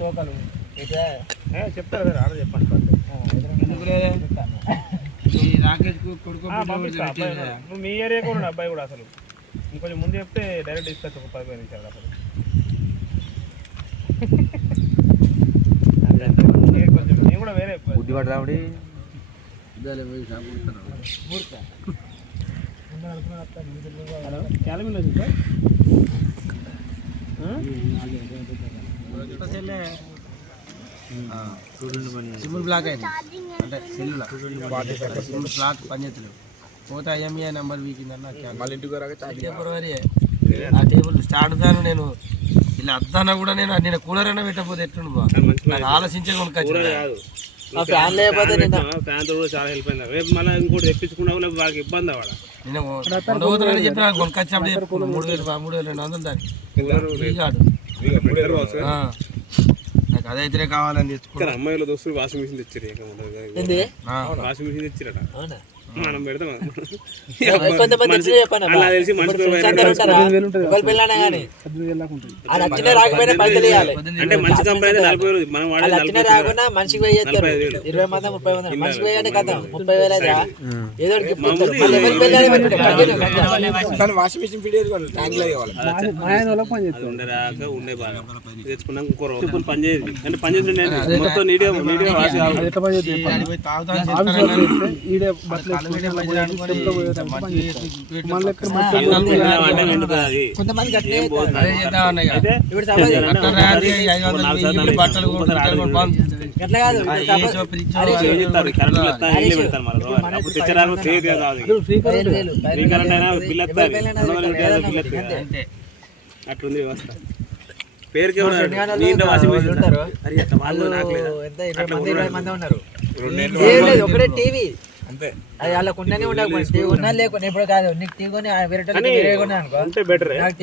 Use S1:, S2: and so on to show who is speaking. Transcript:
S1: తోకలు.
S2: చెప్తారు కదా ఆర్డర్ చెప్పండి అబ్బాయి
S3: పెట్టేదా?
S2: కూడా. నువ్వు మీ ఏరియా కూడా అబ్బాయి కూడా అసలు. ఇంకొంచెం ముందు చెప్తే డైరెక్ట్ డిస్కస్ ఒక పది పది నిమిషాలు అసలు కొంచెం నేను కూడా వేరే.
S3: సిమ్ బ్లాక్ అయింది అంటే సెల్లులా. సిమ్ బ్లాక్ పనిచేస్తలేవు పోతే ఐఎంఏ నెంబర్ ఇంటికి ఫిబ్రవరి ఆ టేబుల్ స్టార్ట్ దాను నేను ఇలా అద్దాన కూడా నేను నేను కూలర్ అయినా పెట్టకపోతే ఎట్లుండు బా? నాకు ఆలోచించే
S1: ఆ ఫ్యాన్ లేకపోతే నిన్న
S2: ఫ్యాన్తో కూడా చాలా హెల్ప్ అయింది రేపు మళ్ళీ ఇంకోటి తెప్పించుకున్నా కూడా వాళ్ళకి ఇబ్బంది వాడ
S3: నేను ఉండబోతున్నానని చెప్పి నాకు కొనుక్కొచ్చినప్పుడు చెప్పుకున్నాను మూడు వేలు మూడు వేలు రెండు వందలు ఆ. నాకు అదైతేనే కావాలని తెచ్చుకున్నా.
S2: అమ్మాయిల దోస్తులు వాషింగ్ మిషన్ తెచ్చారు
S1: ఏంది?
S3: ఆ.
S2: వాషింగ్ మిషన్ తెచ్చిరట.
S1: అవునా?
S2: మనం పెడతాం తెలిసి అంటే మంచి కంపెనీ నలభై వేలు మనం వాడే
S1: రాకుండా మనిషికి వెయ్యి చేస్తారు ఇరవై మంది ముప్పై మంది. మనిషికి వెయ్యి అంటే కదా ముప్పై వేలు ఏదో.
S3: వాషింగ్ మిషన్ ఫిట్
S2: ఉండరాక ఉండే బాగా. తెచ్చుకున్నాక ఇంకో రోజు పని చేయదు అంటే పని చేసి మొత్తం నీట్గా నీట్గా వాసి కావాలి. అట్లుంది వ్యవస్థ. పేరుకే ఉన్నారు
S1: గాని
S2: నీ ఇంట్లో
S1: వాళ్ళు
S2: వాషింగ్ మిషన్. అరే అట్లా వాళ్ళు నాకు లేదు?
S1: ఒకటే టీవీ
S3: అంతే.
S1: అది వాళ్ళకు ఉండనే ఉండకపోతే టీవీ ఉన్నా లేకుండా ఇప్పుడు కాదు నీకు కొని వేరే అనుకో.
S2: అంటే బెటర్
S1: నాకు